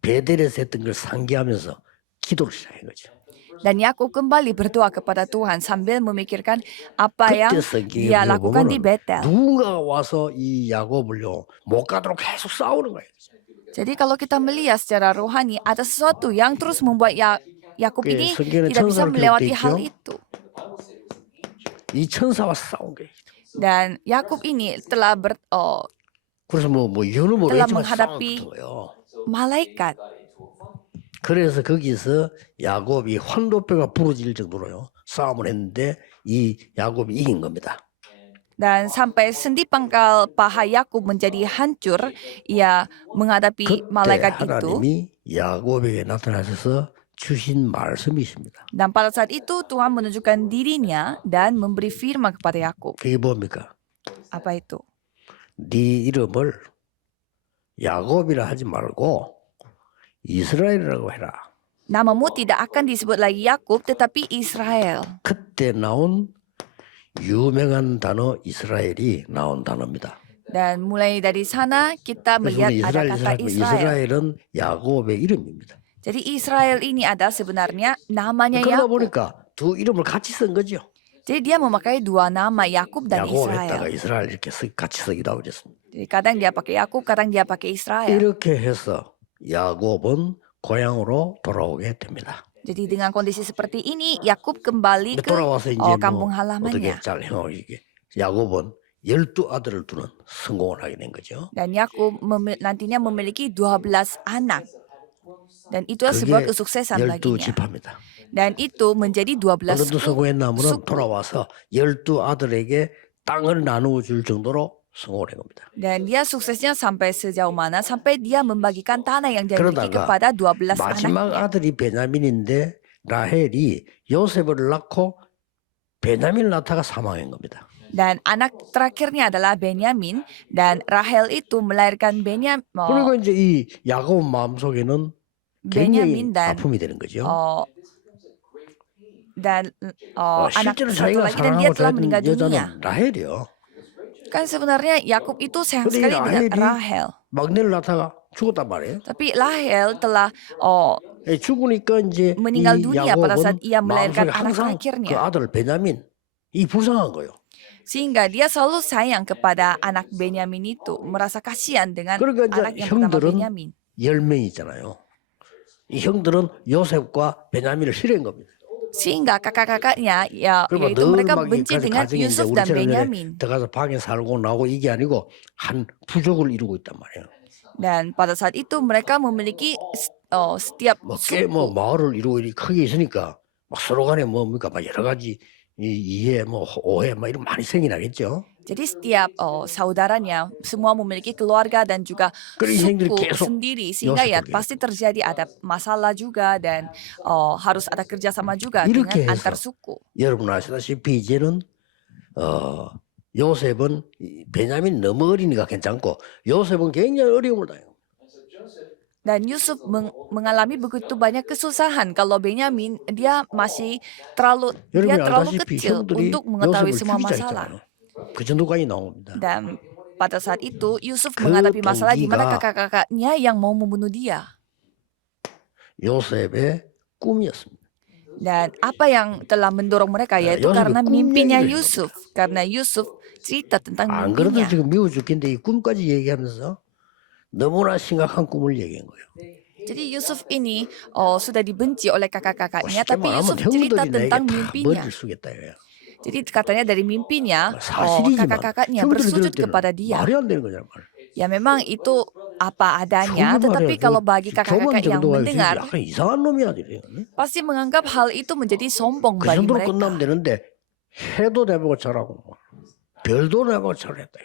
베델에서 했던 걸 상기하면서 기도를 시작한 거죠. dan Yakub kembali berdoa kepada Tuhan sambil memikirkan apa yang 그때 dia 성경에 lakukan di 보면은 Betel. 누군가가 와서 이 야곱을요 못 가도록 계속 싸우는 거예요. Jadi kalau kita melihat secara rohani ada sesuatu yang terus membuat Yakub 그 ini 성경에 tidak bisa 천사로 melewati 기록돼 hal 있죠. itu. 이 천사와 싸운 거예요. Dan Yakub ini telah 그래서 뭐 이유는 telah 모르겠지만 menghadapi 싸운 거예요. malaikat. 그래서 거기서 야곱이 환도뼈가 부러질 정도로요 싸움을 했는데 이 야곱이 이긴 겁니다. Dan sampai sendi pangkal paha Yakub menjadi hancur, ia menghadapi 그때 malaikat itu. 하나님이 야곱에게 나타나셔서 주신 말씀이 있습니다. Dan pada saat itu Tuhan menunjukkan dirinya dan memberi firman kepada Yakub. 그게 뭡니까? Apa itu? 네 이름을 야곱이라 하지 말고 이스라엘이라고 해라. Namamu tidak akan disebut lagi Yakub tetapi Israel. 그때 나온 유명한 단어 이스라엘이 나온 단어입니다. Dan mulai dari sana kita 그래서 melihat 우리 ada kata Israel. 이스라엘은 야곱의 이름입니다. Jadi Israel ini ada sebenarnya namanya 그러다 Yakub. 보니까 두 이름을 같이 쓴 거죠. Jadi dia memakai dua nama Yakub dan 야곱에다가 Israel. 이스라엘 이렇게 같이 쓰기도 하고 그랬습니다. Jadi kadang dia pakai Yakub, kadang dia pakai Israel. 이렇게 해서 야곱은 고향으로 돌아오게 됩니다. Jadi dengan kondisi seperti ini Yakub kembali ke 돌아와서 이제 kampung 어떻게 halamannya. 잘 행하고 이게 야곱은 12아들을 두는 성공을 하게 된 거죠. Dan Yakub nantinya memiliki 12 anak. Dan itu sebuah 그게 kesuksesan 12 baginya. 지파입니다. Dan itu menjadi 12 어느덧 성공했나무는 suku. 돌아와서 12아들에게 땅을 나누어 줄 정도로 성공을 한 겁니다. Dan dia suksesnya sampai sejauh mana? Sampai dia membagikan tanah yang dia miliki 그러다가 kepada 12 마지막 anaknya. 아들이 베냐민인데 라헬이 요셉을 낳고 베냐민을 낳다가 사망한 겁니다. Dan anak terakhirnya adalah Benyamin. Dan Rahel itu melahirkan 그리고 이제 이 야곱 마음속에는 굉장히 Benyamin dan 아픔이 되는 거죠. anak 실제로 satu 자기가 lagi dan dia 사랑하고 telah meninggal 좋아했던 dunia. 여자는 라헬이요. Kan sebenarnya Yakub itu sayang 근데 이 sekali dengan 라헬이 Rahel. 막내를 낳다가 죽었단 말이에요. Tapi Rahel telah 죽으니까 이제 meninggal 이 dunia pada saat 야곱은 ia melahirkan 마음속에 anak 항상 그 terakhirnya. 아들 베냐민 이 불쌍한 거예요. Sehingga dia selalu sayang kepada anak Benyamin itu, merasa kasihan dengan 그러니까 anak 이제 yang bernama 형들은 Benyamin. 10명 있잖아요. 이 형들은 요셉과 베냐민을 싫어한 겁니다. Sehingga kakak-kakaknya 그리고 yaitu 늘 mereka 막 benci dengan 가정에 이제 Yusuf dan 우리처럼 Benyamin. 들어가서 방에 살고 나오고 이게 아니고 한 부족을 이루고 있단 말이에요. Dan pada saat itu mereka memiliki setiap 꽤 suku. 마을을 이루고 이렇게 크게 있으니까 막 서로 간에 뭡니까 막 여러 가지 이해 오해 이런 많이 생기나겠죠. Jadi setiap saudaranya semua memiliki keluarga dan juga 그런 인생들이 suku 계속 sendiri sehingga ya 요셉을 pasti terjadi ada masalah juga dan harus ada kerjasama juga 이렇게 dengan 해서 antar suku. 여러분 아시다시피 이제는 요셉은 베냐민 너무 어리니까 괜찮고 요셉은 굉장히 어려움을 당해요. Dan Yusuf mengalami begitu banyak kesusahan. Kalau Benyamin dia masih terlalu 알다시피 kecil 형들이 untuk mengetahui 요셉을 semua 죽이자 masalah. 했잖아요. 그 정도까지 나옵니다. Dan pada saat itu Yusuf 그 menghadapi masalah di mana 동기가 kakak-kakaknya yang mau membunuh dia. 요셉의 꿈이었습니다. Dan apa yang telah mendorong mereka yaitu Yosef karena 꿈 mimpinya 얘기를 Yusuf. Karena Yusuf cerita tentang 안 그래도 mimpinya. 지금 미워 죽겠는데 이 꿈까지 얘기하면서 너무나 심각한 꿈을 얘기한 거예요. Jadi Yusuf ini sudah dibenci oleh kakak-kakaknya, 쉽게 tapi 말하면 Yusuf cerita 형들이 내게 tentang 다 mimpinya. 머리를 숙였다 이거예요. Jadi katanya dari mimpinya 사실이지만 kakak-kakaknya 형들이 bersujud 들을 때는 kepada dia. 말이 안 되는 거잖아 말. Ya memang itu apa adanya, 저기 tetapi 말이야, kalau bagi 조만 kakak-kakak yang 정도가 mendengar 약간 이상한 놈이야 이래요. pasti menganggap hal itu menjadi sombong 그 bagi 정도로 mereka. 끝나면 되는데 해도 내보고 잘하고 별도 내보고 잘했다.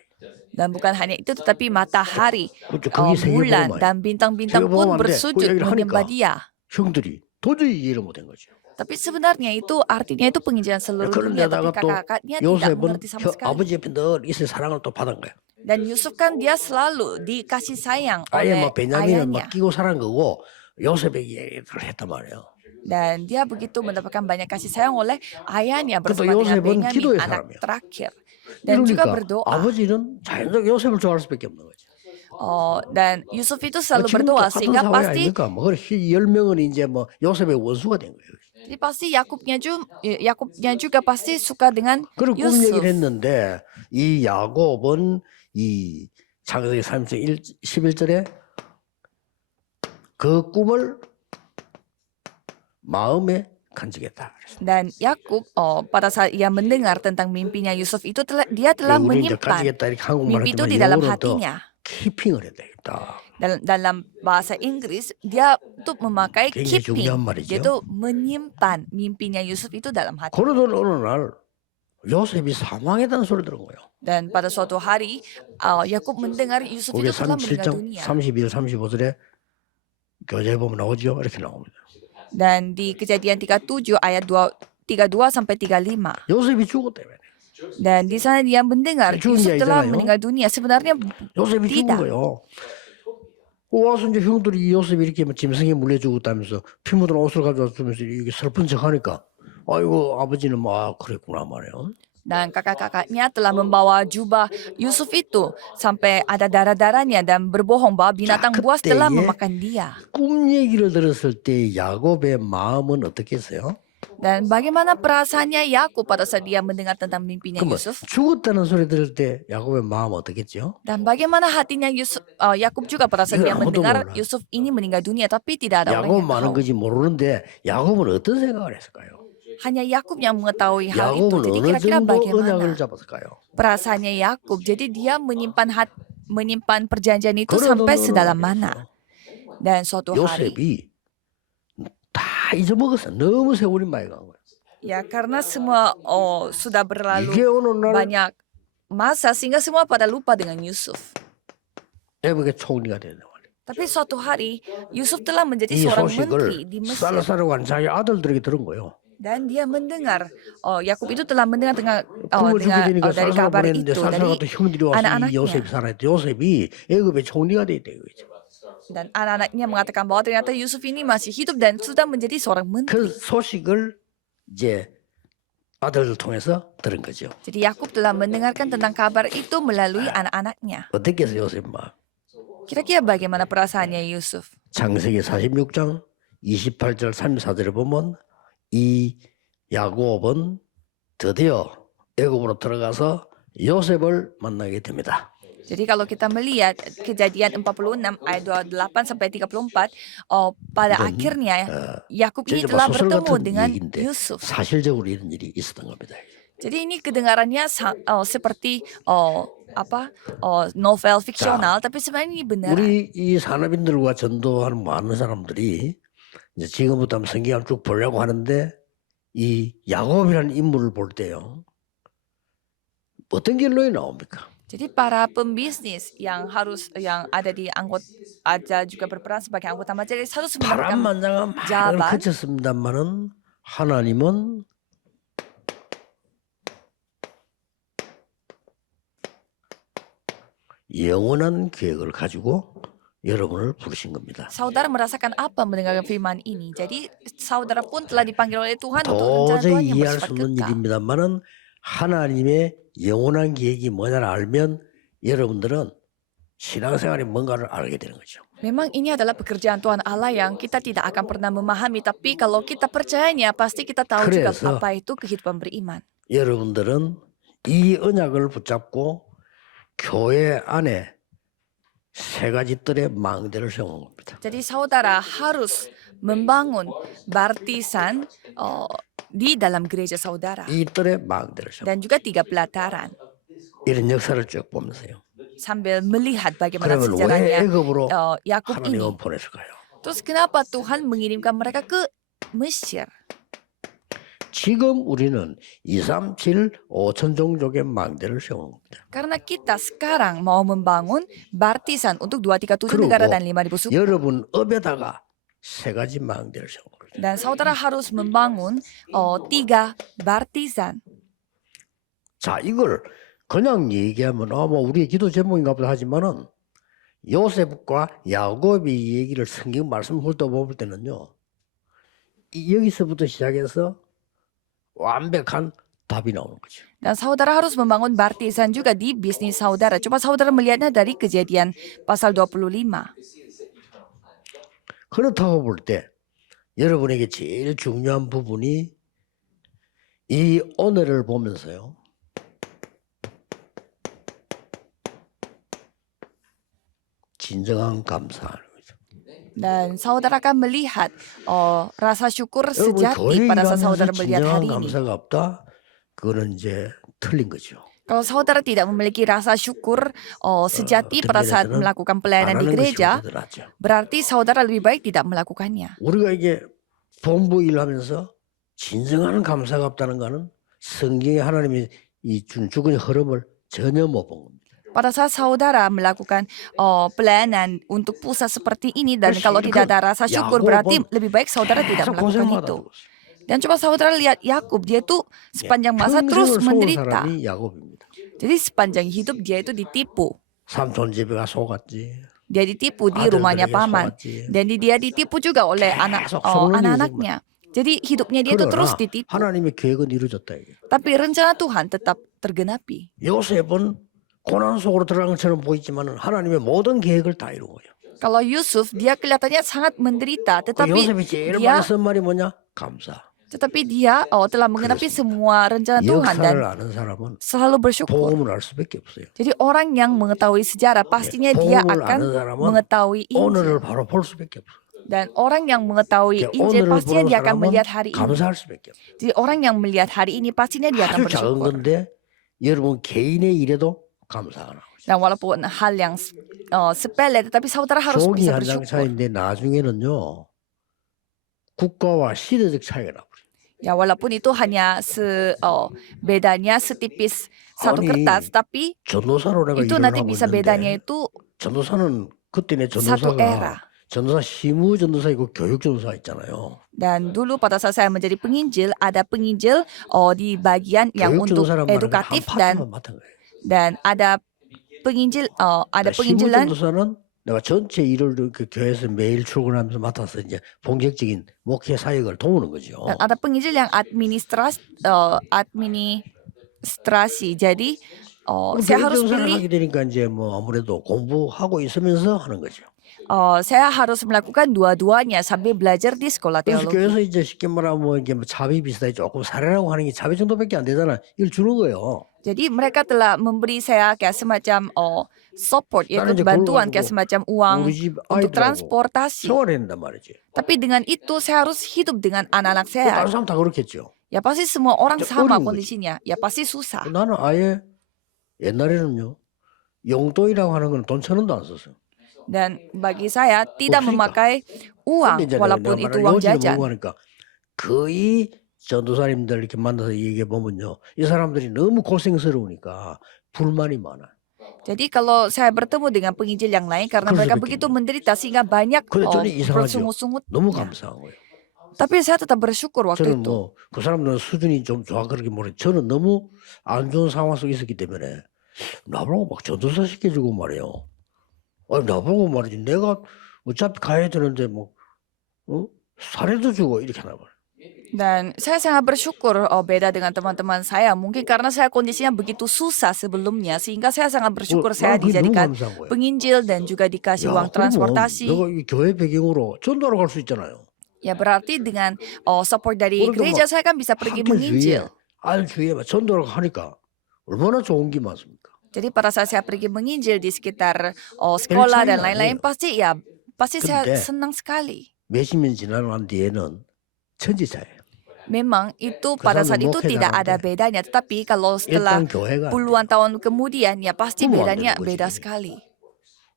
Dan bukan hanya itu, tetapi matahari, 그렇죠. 거기 세계 bulan, 보면 dan bintang-bintang 세계 pun 보면 안 돼. 그 bersujud 얘기를 menyembah 하니까 dia. 형들이 도저히 이해를 못한 거죠. Tapi sebenarnya itu artinya itu penginjilan seluruh dunia, tapi 그런데다가 또 kakak-kakaknya tidak 요셉은 mengerti sama sekali. 아버지 옆에 늘 있어 사랑을 또 받은 거야. Dan Yusuf kan dia selalu dikasih sayang 아예 oleh 막 베냐민을 막 ayahnya. 끼고 살은 거고 요셉에게 얘기를 했단 말이에요. Dan dia begitu mendapatkan banyak kasih sayang oleh ayahnya 그래도 bersama dengan 요셉은 Benyamin, 기도의 anak 사람이야. terakhir. Dan juga 이러니까 berdoa. 아버지는 자연스럽게 요셉을 좋아할 수밖에 없는 거죠. Dan Yusuf itu selalu 지금 berdoa 똑같은 sehingga 상황이 pasti 아닙니까? 뭐 10명은 이제 뭐 요셉의 원수가 된 거예요. jadi pasti Yakubnya juga pasti suka dengan 그리고 꿈 Yusuf. 얘기를 했는데 이 야곱은 이 창세기 31, 11절에 그 꿈을 마음에 간직했다. Dan Yakub pada saat ia mendengar tentang mimpinya Yusuf itu dia telah 우리 이제 menyimpan 간직했다 이렇게 한국말 mimpi itu 하지만 di dalam 영어로는 또 hatinya. 키핑을 했다. Dalam bahasa Inggris dia tuh memakai 굉장히 keeping. 중요한 말이죠. Dia tuh menyimpan mimpinya Yusuf itu dalam hati. 그러던 어느 날 요셉이 사망했다는 소리 들은 거예요. Dan pada suatu hari Yakub mendengar Yusuf 그게 itu telah meninggal 37장 dunia. 31, 35절에 교재에 보면 나오죠. 이렇게 나옵니다. Dan di Kejadian 37 ayat 32 sampai 35. 요셉이 죽었다며. Dan di sana dia mendengar 죽은 Yusuf 게 telah 아니잖아요. meninggal dunia. Sebenarnya 요셉이 죽은 tidak. 거예요. 와서 이제 형들이 요셉이 이렇게 뭐 짐승에 물려 죽었다면서 피 묻은 옷을 가져와 주면서 이게 슬픈 척 하니까 아이고 아버지는 막 그랬구나 말이에요. Dan kakak-kakaknya telah membawa jubah Yusuf itu sampai ada darah-darahnya dan berbohong bahwa binatang buas telah 그때에 memakan dia. 꿈 얘기를 들었을 때 야곱의 마음은 어떻겠어요? Dan bagaimana perasaannya Yakub pada saat dia mendengar tentang mimpinya 그러면 Yusuf? 죽었다는 소리 들을 때 야곱의 마음 어떻겠죠? Dan bagaimana hatinya Yakub juga pada saat dia 이건 아무도 mendengar 몰라. Yusuf ini meninggal dunia, tapi tidak ada orang 야곱은 yang 많은 tahu. 건지 모르는데 야곱은 어떤 생각을 했을까요? Hanya Yakub yang mengetahui hal itu. 야곱은 Jadi 어느 kira-kira 정도 bagaimana 언약을 잡았을까요? perasaannya Yakub? Jadi dia menyimpan perjanjian itu 그러던 sampai 어느 sedalam 날이었어요. mana? Dan suatu hari, 요셉이 다 잊어먹었어. 너무 세월이 많이 간 거야. ya karena semua sudah berlalu 이게 어느 날 banyak masa sehingga semua pada lupa dengan Yusuf. 애국의 총리가 되는 거야. Tapi suatu hari Yusuf telah menjadi 이 seorang menteri 소식을 di Mesir. 쌀쌀하고 자기 아들들에게 들은 거예요. Dan dia mendengar, Yakub itu telah mendengar 굶어 죽게 되니까 dari 쌀쌀하고 kabar 보냈는데 itu 쌀쌀하고 dari 또 형들이 와서 이 anak-anaknya. 요셉이 살아있대. 요셉이 애굽의 총리가 돼 있다 이거죠. Dan anak-anaknya mengatakan bahwa ternyata Yusuf ini masih hidup dan sudah menjadi seorang menteri. 그 소식을 이제 아들들 통해서 들은 거죠. Jadi Yakub telah mendengarkan tentang kabar itu melalui anak-anaknya. 어떻겠어요, 요셉 마? Kira-kira bagaimana perasaannya Yusuf? 창세기 46장 28절 34절에 보면 이 야곱은 드디어 애굽으로 들어가서 요셉을 만나게 됩니다. Jadi kalau kita melihat Kejadian 46 ayat 28 sampai 34, pada 이건, akhirnya Yakub ini 진짜 telah 소설 bertemu 같은 dengan 얘기인데 Yusuf. 사실적으로 이런 일이 있었던 겁니다. Jadi ini kedengarannya seperti novel fiksional, tapi sebenarnya ini benar. 우리 이 산업인들과 전도하는 많은 사람들이 이제 지금부터 한번 성경을 쭉 보려고 하는데 이 야곱이라는 인물을 볼 때요. 어떤 결론이 나옵니까? Jadi para pembisnis yang ada juga berperan sebagai anggota majelis harus mendapatkan 바람만장한 말을 jawaban. 그쳤습니다만은 하나님은 영원한 계획을 가지고 여러분을 부르신 겁니다. Saudara merasakan apa mendengarkan firman ini? Jadi saudara pun telah dipanggil oleh Tuhan untuk rencana Tuhan 도저히 yang 이해할 bersifat 수 없는 kekal. 일입니다만은 하나님의 영원한 계획이 뭐냐를 알면 여러분들은 신앙생활에 뭔가를 알게 되는 거죠. Memang ini adalah pekerjaan Tuhan Allah yang kita tidak akan pernah memahami, tapi kalau kita percayanya pasti kita tahu juga 그래서 apa itu kehidupan beriman. 여러분들은 이 언약을 붙잡고 교회 안에 세 가지 뜰의 망대를 세우는 겁니다. Jadi saudara harus membangun baptisan di dalam gereja saudara 이 뜰의 망대를 세우는 dan juga 3 pelataran. 이런 역사를 쭉 보면서요. Sambil melihat bagaimana 그러면 왜 sejarahnya 애굽으로 Yakub ini. 하나님은 보냈을까요? Terus kenapa Tuhan mengirimkan mereka ke Mesir? 지금 우리는 237 5천 종족의 망대를 세우는 겁니다. Karena kita sekarang mau membangun baptisan untuk 237 그리고 negara dan 5.000 suku. 여러분 업에다가 세 가지 망대를 세우는 거죠. Dan saudara harus membangun 3 baptisan. 자, 이걸 그냥 얘기하면 뭐 우리의 기도 제목인가 보다 하지만은 요셉과 야곱의 얘기를 성경 말씀 훑어볼 때는요. 여기서부터 시작해서 완벽한 답이 나오는 거죠. Dan saudara harus membangun baptisan juga di bisnis saudara. Coba saudara melihatnya dari Kejadian pasal 25. 그렇다고 볼 때 여러분에게 제일 중요한 부분이 이 오늘을 보면서요. 진정한 감사하는 거죠. Dan saudara akan melihat rasa syukur 여러분 sejati 교회 pada saat 일하면서 saudara melihat 진정한 hari ini. 감사가 없다? 그거는 이제 틀린 거죠. Kalau saudara tidak memiliki rasa syukur sejati pada saat 어떤 melakukan 안 pelayanan di 하는 것이 gereja, 오히려 더 낫죠. berarti saudara lebih baik tidak melakukannya. 우리가 이게 본부 일하면서 진정한 감사가 없다는 거는 성경에 하나님이 준 죽은 흐름을 전혀 못 본 겁니다. Pada saat saudara melakukan pelayanan untuk pusat seperti ini dan Terus kalau tidak ada rasa ya, syukur aku berarti pun lebih baik saudara tidak 계속 melakukan 고생하다 itu. 죽었어요. Dan coba saudara lihat Yakub, dia tuh sepanjang masa terus 평생을 속은 menderita. 사람이 야곱입니다. Jadi sepanjang hidup dia itu ditipu. 삼촌 집에 가 속았지. Dia ditipu di rumahnya 아들들에게 paman. 속았지. Dan dia ditipu juga oleh 계속 속는 anak-anaknya. Jadi hidupnya dia itu terus 그러나 ditipu. 하나님의 계획은 이루어졌다 이게. Tapi rencana Tuhan tetap tergenapi. 요셉은 고난 속으로 들어간 것처럼 보이지만 하나님의 모든 계획을 다 이룬 거예요. Kalau Yusuf, dia kelihatannya sangat menderita, 그 tetapi 요셉이 제일 dia 많이 쓴 말이 뭐냐? 감사. telah menggenapi semua rencana Tuhan dan 역사를 아는 사람은 selalu bersyukur. 복음을 알 수밖에 없어요. Jadi orang yang mengetahui sejarah pastinya dia 복음을 akan 아는 사람은 mengetahui 오늘을 Injil. 바로 볼 수밖에 없어요. Dan orang yang mengetahui 그러니까 Injil 오늘을 pastinya 보는 dia akan 사람은 melihat hari ini. 감사할 수밖에 없어요. Jadi orang yang melihat hari ini pastinya dia akan 아주 작은 bersyukur. 건데 여러분 개인의 일에도 감사하는 거죠. Dan walaupun hal yang sepele, tetapi saudara harus 종이 bisa 한 장 bersyukur. 차이인데 나중에는요 국가와 시대적 차이가 나버려요. Ya walaupun itu hanya bedanya setipis satu 아니, kertas, tapi 전도사로 내가 itu 일을 nanti 하고 bisa bedanya 있는데 itu 전도사는 그때 내 satu era. 전도사 시무 전도사 있고 교육 전도사 있잖아요. Dan dulu pada saat saya menjadi penginjil, ada penginjil di bagian yang 교육 untuk 전도사란 말은 한 edukatif 파트만 맡은 거예요. dan ada penginjil ada 시무 penginjilan 전도사는 내가 전체 일을 그 교회에서 매일 출근하면서 맡아서 이제 본격적인 목회 사역을 도우는 거죠. dan ada penginjil yang administrasi. Jadi saya harus 교육 전도사를 pilih 하게 되니까 이제 뭐 아무래도 공부하고 있으면서 하는 거죠. saya harus melakukan dua-duanya sambil belajar di sekolah 그래서 teologi. 교회에서 이제 쉽게 말하면 뭐 이게 뭐 자비 비슷하게 조금 사례라고 하는 게 자비 정도밖에 안 되잖아. 이걸 주는 거예요. Jadi mereka telah memberi saya kayak semacam support, 나는 yaitu 이제 bantuan 그걸 kayak 가지고 semacam uang 우리 집 untuk 아이들하고 transportasi. 생활해야 된단 말이지. Tapi dengan itu saya harus hidup dengan anak-anak 다른 saya. 사람 다 그렇겠죠. Ya pasti semua orang Itu sama 어려운 거지. kondisinya. Ya pasti susah. 나는 아예 옛날에는요 용돈이라고 하는 건 돈 1,000원도 안 썼어요. Dan bagi saya tidak 없으니까. memakai 근데 uang 이제 walaupun 내가 itu 말하는 uang 요즘에 jajan. 보고 하니까 거의 전도사님들 이렇게 만나서 얘기해 보면요 이 사람들이 너무 고생스러우니까 불만이 많아. Jadi kalau saya bertemu dengan penginjil yang lain karena 그럴 mereka 수밖에 begitu 없는. menderita sehingga banyak 근데 저는 이상하죠. bersungut-sungut. 너무 감사한 거예요. Tapi saya tetap bersyukur waktu 저는 itu. 뭐 그 사람들은 수준이 좀 좋아 그렇게 모르. 저는 너무 안 좋은 상황 속에 있었기 때문에 나보고 막 전도사 시켜주고 말이에요. 아니 나보고 말이지 내가 어차피 가야 되는데 뭐 사례도 주고 이렇게 하나 말이야. Dan saya sangat bersyukur beda dengan teman-teman saya. Mungkin karena saya kondisinya begitu susah sebelumnya sehingga saya sangat bersyukur saya 난 그게 너무 dijadikan 감사한 거예요. penginjil dan juga dikasih 야, uang 그러면 transportasi. 내가 이 교회 배경으로 전도하러 갈 수 있잖아요. Ya berarti dengan support dari 그러니까 gereja 막 saya kan bisa pergi 학교 주위에 menginjil. 알 주위에 막 전도를 하니까 얼마나 좋은 게 많습니까? Jadi pada saat saya pergi menginjil di sekitar sekolah dan 차이가 lain-lain 아니에요. pasti saya 근데 senang sekali. 몇십 년 지나간 뒤에는 천지차예요. Memang itu pada saat itu tidak ada bedanya, tetapi kalau setelah 일단 교회가 puluhan tahun kemudian ya pasti 그러면 안 bedanya 되는 거지. beda sekali.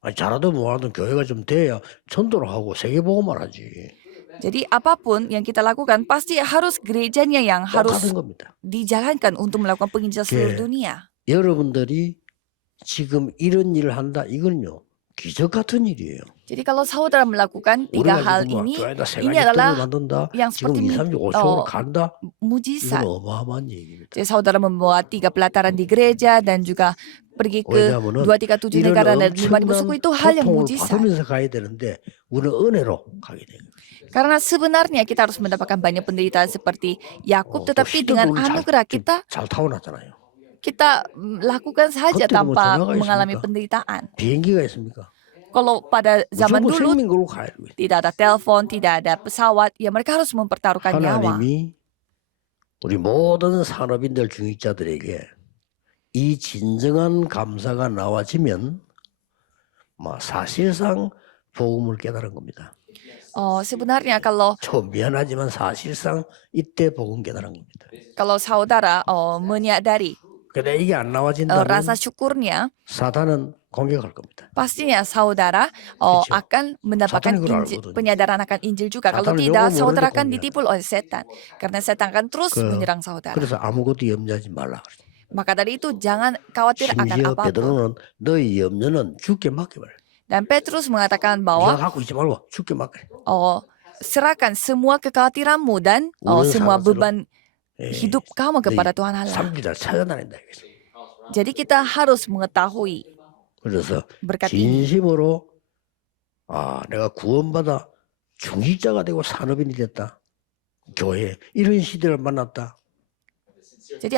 아니, 잘하든 뭐하든 교회가 좀 돼야 전도를 하고 세계복음을 하지. Jadi apapun yang kita lakukan pasti harus gerejanya yang harus 똑같은 겁니다. dijalankan untuk melakukan penginjilan seluruh dunia. 여러분들이 지금 이런 일을 한다 이건요 기적 같은 일이에요. Jadi kalau saudara melakukan 3 우리가 hal 지금 막 ini 교회에다 세 ini 가지 떡을 adalah 만든다. yang 지금 seperti 2, 3, 4, 5월 간다. 이건 mujizat. 어마어마한 얘기입니다. Jadi saudara membuat 3 pelataran di gereja dan juga pergi ke 왜냐하면은 2, 3, 7 이런 negara dan 5 di suku 엄청난 itu hal yang 고통을 mujizat. 받으면서 가야 되는데 우리는 은혜로 가게 돼요. Karena sebenarnya kita harus mendapatkan banyak penderitaan seperti Yakub, 또 tetapi 시대도 dengan 우리 anugerah 잘 타고났잖아요. kita lakukan saja 그때도 뭐 tanpa 전화가 mengalami 있습니까? penderitaan. 비행기가 있습니까? Kalau pada zaman 무조건 dulu 생명 걸고 가야 돼요. tidak ada telepon, tidak ada pesawat, ya mereka harus mempertaruhkan nyawa. 하나님이 우리 모든 산업인들 중직자들에게 이 진정한 감사가 나와지면 사실상 복음을 깨달은 겁니다. Sebenarnya kalau 좀 미안하지만 사실상 이때 복음 깨달은 겁니다. saudara menyadari 근데 이게 안 나와진다면 rasa syukurnya, 사탄은 공격할 겁니다. pastinya saudara 그렇죠. akan mendapatkan Satan itu algoritma. penyadaran akan Injil juga. Kalau Satan tidak, 요거 saudara 모르는데 akan 공격. ditipu oleh setan. Karena setan akan terus menyerang saudara. 그래서 아무것도 염려하지 말라. Maka dari itu jangan khawatir akan 심지어 apapun. 베드로는 너희 염려는 주께 맡겨버려. Dan Petrus mengatakan 네가 bahwa 갖고 있지 말고 주께 맡겨. serahkan semua kekhawatiranmu dan semua beban hidup kamu kepada Tuhan Allah. 삶을 찾아다닌다 이거죠. Jadi kita harus mengetahui 그래서 berkat ini. 진심으로 내가 구원받아 중직자가 되고 산업인이 됐다. 교회 이런 시대를 만났다. Jadi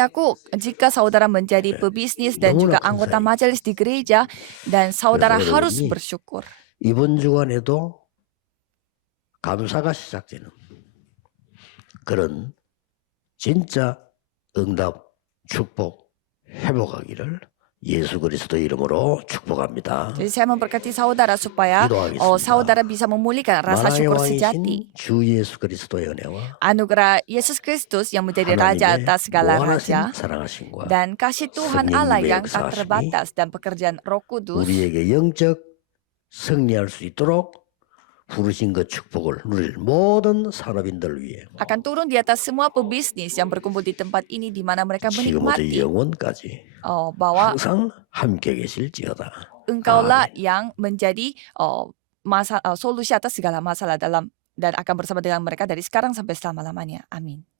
jika saudara menjadi pebisnis dan juga anggota majelis di gereja, dan saudara harus bersyukur. 이번 주간에도 감사가 시작되는 그런 진짜 응답, 축복, 회복하기를 예수 그리스도 이름으로 축복합니다. Jadi saya memberkati saudara supaya 기도하겠습니다. saudara bisa memulihkan rasa 만왕의 syukur 왕이신 sejati. 주 예수 그리스도의 은혜와 Anugerah Yesus Kristus yang menjadi Raja 하나님의 atas segala raja, 무한하신 사랑하심과 dan kasih Tuhan Allah 성령님의 yang tak 역사하심이 terbatas dan pekerjaan Roh Kudus 우리에게 영적 승리할 수 있도록 부르신 그 축복을 누릴 모든 산업인들 위해 akan turun di atas semua pebisnis yang berkumpul di tempat ini di mana mereka 지금부터 menikmati 영원까지 bahwa 항상 함께 계실지어다. Engkaulah yang menjadi solusi atas segala masalah dan akan bersama dengan mereka dari sekarang sampai selama-lamanya. Amin.